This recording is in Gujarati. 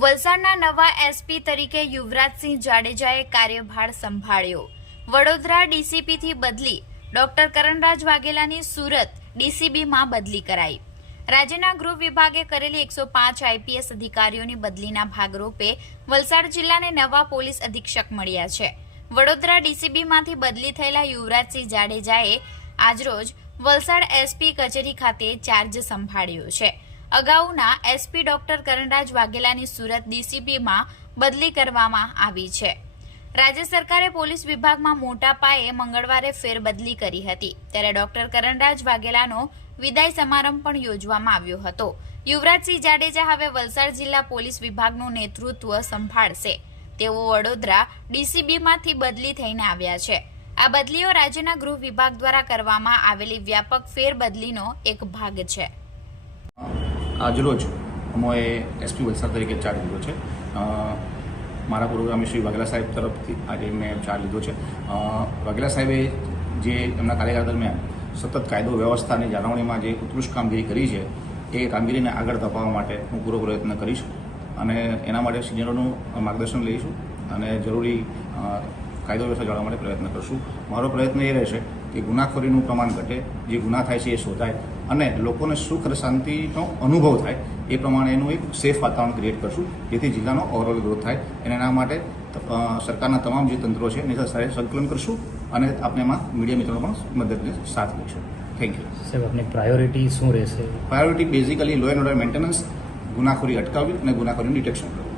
વલસાડના નવા એસપી તરીકે યુવરાજસિંહ જાડેજાએ કાર્યભાર સંભાળ્યો। વડોદરા ડીસીપીથી બદલી ડોક્ટર કરણરાજ વાઘેલાની સુરત ડીસીબીમાં બદલી કરાઈ। રાજ્યના ગૃહ વિભાગે કરેલી 105 આઈપીએસ અધિકારીઓની બદલીના ભાગરૂપે વલસાડ જિલ્લાને નવા પોલીસ અધિક્ષક મળ્યા છે। વડોદરા ડીસીબીમાંથી બદલી થયેલા યુવરાજસિંહ જાડેજાએ આજરોજ વલસાડ એસપી કચેરી ખાતે ચાર્જ સંભાળ્યો છે। અગાઉના એસપી ડોક્ટર કરણરાજ વાઘેલાની સુરત ડીસીબીમાં બદલી કરવામાં આવી છે। રાજ્ય સરકારે પોલીસ વિભાગમાં મોટા પાયે મંગળવારે ફેરબદલી કરી હતી, ત્યારે ડોક્ટર કરણરાજ વાઘેલાનો વિદાય સમારંભ પણ યોજવામાં આવ્યો હતો। યુવરાજસિંહ જાડેજા હવે વલસાડ જિલ્લા પોલીસ વિભાગનું નેતૃત્વ સંભાળશે। તેઓ વડોદરા ડીસીબીમાંથી બદલી થઈને આવ્યા છે। આ બદલીઓ રાજ્યના ગૃહ વિભાગ દ્વારા કરવામાં આવેલી વ્યાપક ફેરબદલીનો એક ભાગ છે। આજરોજ અમોએ એસપી વલસાડ તરીકે ચાર્જ લીધો છે। મારા પૂર્વગામી શ્રી વાઘેલા સાહેબ તરફથી આજે મેં ચાર્જ લીધો છે। વાઘેલા સાહેબે જે એમના કાર્યકાળ દરમિયાન સતત કાયદો વ્યવસ્થાની જાળવણીમાં જે ઉત્કૃષ્ટ કામગીરી કરી છે, એ કામગીરીને આગળ ધપાવવા માટે હું પૂરો પ્રયત્ન કરીશ અને એના માટે સિનિયરોનું માર્ગદર્શન લઈશું અને જરૂરી કાયદો વ્યવસ્થા જાળવવા માટે પ્રયત્ન કરશું। મારો પ્રયત્ન એ રહેશે કે ગુનાખોરીનું પ્રમાણ ઘટે, જે ગુના થાય છે એ શોધાય અને લોકોને સુખ અને શાંતિનો અનુભવ થાય એ પ્રમાણે એનું એક સેફ વાતાવરણ ક્રિએટ કરશું, જેથી જિલ્લાનો ઓવરઓલ ગ્રોથ થાય। અને એના માટે સરકારના તમામ જે તંત્રો છે એની સાથે સંકલન કરશું અને આપણે એમાં મીડિયા મિત્રોનો પણ મદદને સાથ લઈશું। થેન્ક યુ સાહેબ। આપની પ્રાયોરિટી શું રહેશે? Priority basically law and order maintenance, ગુનાખોરી અટકાવવી અને ગુનાખોરીનું ડિટેક્શન કરવું।